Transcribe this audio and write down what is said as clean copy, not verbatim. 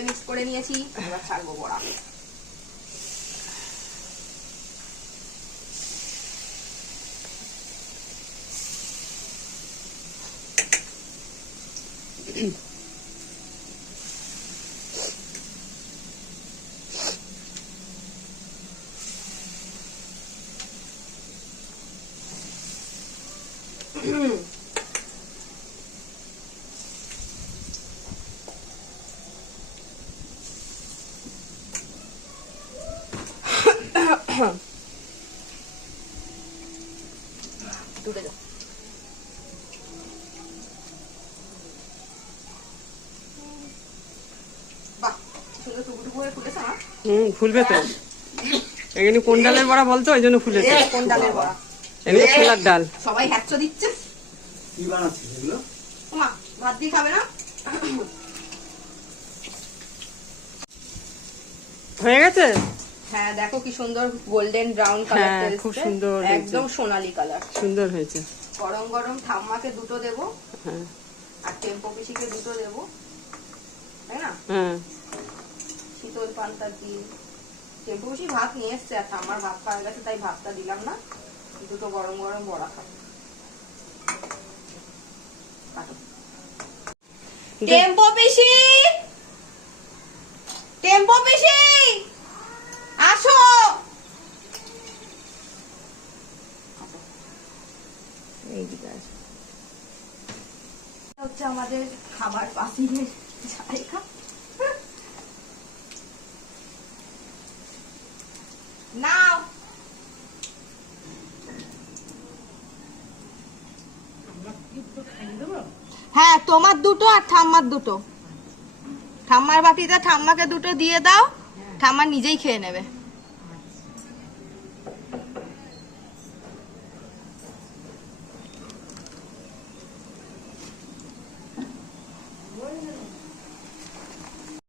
করে মিক্স করে নিয়েছি, এবার ছাড়বো বড়া। তুলে দাও। বাহ, সুন্দর টুকটুক করে ফুলেছে না? ফুলবে তো। এখানে কোন ডালের বড়া বলতো, ওই জন্য ফুলেছে। কোন ডালের বড়া? এগুলো ছোলার ডাল। সবাই হ্যাচ্ছ দিচ্ছে। কি বানাচ্ছিস এগুলো? মা ভাত দিয়ে খাবে না? হয়ে গেছে? হ্যাঁ, দেখো কি সুন্দর গোল্ডেন ব্রাউন কালার। হ্যাঁ, খুব সুন্দর হয়েছে। একদম সোনালী কালার, সুন্দর হয়েছে। গরম গরম ঠাম্মাকে দুটো দেবো, হ্যাঁ আর টেম্পো পিসিকে দুটো দেবো, তাই না? হ্যাঁ, শীতল পান্তা দিন। টেম্পো পিসি ভাত নিয়ে এসছে, আর ঠাম্মার ভাত খাওয়া গেছে, তাই ভাতটা দিলাম না। দুটো গরম গরম বড়া খাবো। কাটো। টেম্পো পিসি, টেম্পো পিসি আসো। হচ্ছে আমাদের খাবার পাসিংয়ের জায়গা। নাও। হ্যাঁ, তোমার দুটো আর ঠাম্মার দুটো। ঠাম্মার বাটিতে ঠাম্মাকে দুটো দিয়ে দাও, ঠাম্মা নিজেই খেয়ে নেবে।